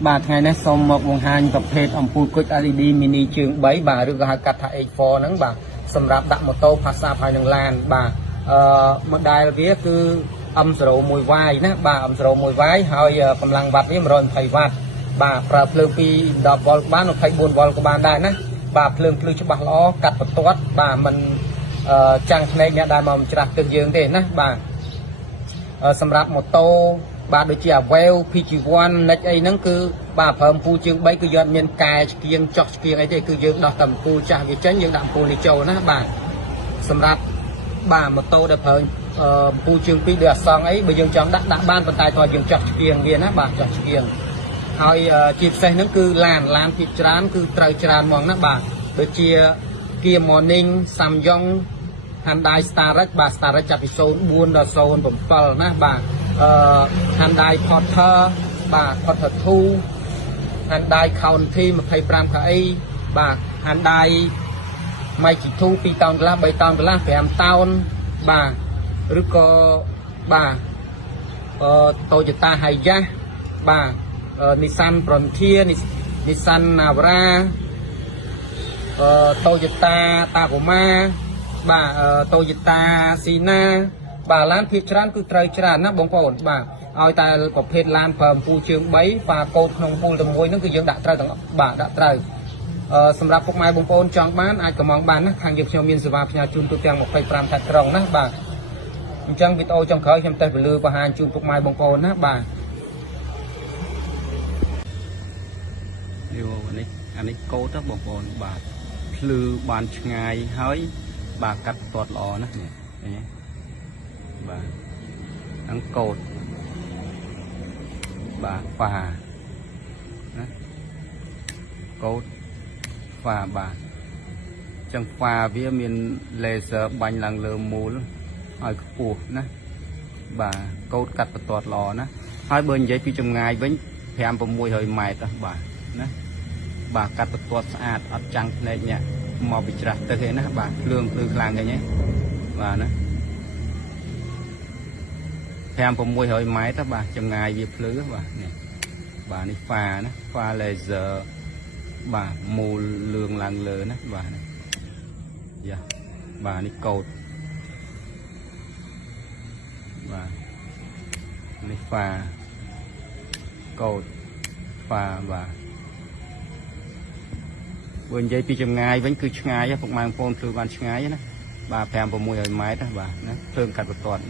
bà ngày nay xong một vòng hai tập phê ông pui quýt LED mini trường 7 bà được hai cắt thải A4 nắng bà sầm rạp đặt một tô phát xa phải nâng lan bà một đài vía cứ âm sầu mùi vai nè bà âm sầu mùi vai hơi cầm lăng vặt với rồi thầy vặt bà phơi phơi pi đập vol bán nó thầy buồn vol của bạn đây nè bà phơi phơi cho bà lo cắt vật tốt bà mình chẳng này nhà đài mầm chặt từ dương thế nè bà sầm rạp một tô bà được chỉ well PG1 next ấy nắng cứ bà phẩm phu chương bảy cứ dọn miền cài kiêng chọc kiêng ấy thì cứ dương đọc tầm phu trả việc tránh những đạm phu này châu nè bà sầm rạp bà một tô đẹp hơn phu chương pi được xong ấy bây giờ chọn đã ban vận tải thôi dương chọc kiêng kia nè bà chọc kiêngហើយជាពិសេសហ្នឹងគឺឡានពីច្រើនគឺត្រូវច្រើនហ្មងណាបាទដូចជា Kia Morning Samyong Hyundai Starex បាទ Starex ចាប់ពី04ដល់07ណាបាទHyundai Porter បាទ Porter 2 Hyundai County 25 kI បាទ Hyundai Mighty 2 2 តោនកន្លះ3តោនកន្លះ5តោនបាទឬក៏បាទToyota Hiace បាទ Nissan Frontier Nissan Navara Toyota Tacoma បាទ Toyota Sienna បាទឡានភាគច្រើនគឺត្រូវច្រើនណាបងប្អូនបាទឲ្យតែប្រភេទឡាន7ពូជើង3បាទកូនក្នុងពូលតែមួយហ្នឹងគឺយើងដាក់ត្រូវទាំងបាទដាក់ត្រូវសម្រាប់ពុកម៉ែបងប្អូនចង់បានអាចកំងបានណាខាងយើងខ្ញុំមានសេវាផ្ញើជូនទូទាំង25ខេត្តក្រុងណាបាទអញ្ចឹងវីដេអូចុងក្រោយខ្ញុំតែពលឺបង្ហាញជូនពុកម៉ែបងប្អូនណាបាទអានេះកោតបងប្អូនបាទភ្លឺបានឆ្ងាយហើយបាទកាត់តតល្អណានេះបាទអង្គកោតបាទហ្វាណាកោតហ្វាបាទចឹងហ្វាវាមាន laser បាញ់ឡើងលើមូលឲ្យខ្ពស់ណាបាទកោតកាត់បន្ទាត់ល្អណាហើយបើនិយាយពីចម្ងាយវិញ5-600 ម៉ែត្របាទណាបាទកាត់បន្ទាត់ស្អាតអត់ចាំងភ្នែកនេះមកពីច្រាស់ទឹកឯណាបាទភ្លើងខ្លាំងហ្នឹងបាទណា5-600 ម៉ែត្របាទចម្ងាយវាភ្លឺបាទនេះបាទនេះហ្វាណាហ្វា laser បាទមូលលឿងឡើងលើណាបាទយ៉ាបាទនេះកោតបាទនេះហ្វាកោតហ្វាបាទបើនិយាយពីចម្ងាយវិញគឺឆ្ងាយពុកម៉ែបងប្អូនគឺបានឆ្ងាយណាបាទ5-600 ម៉ែត្របាទណាភ្លើងកាត់បន្ទាត់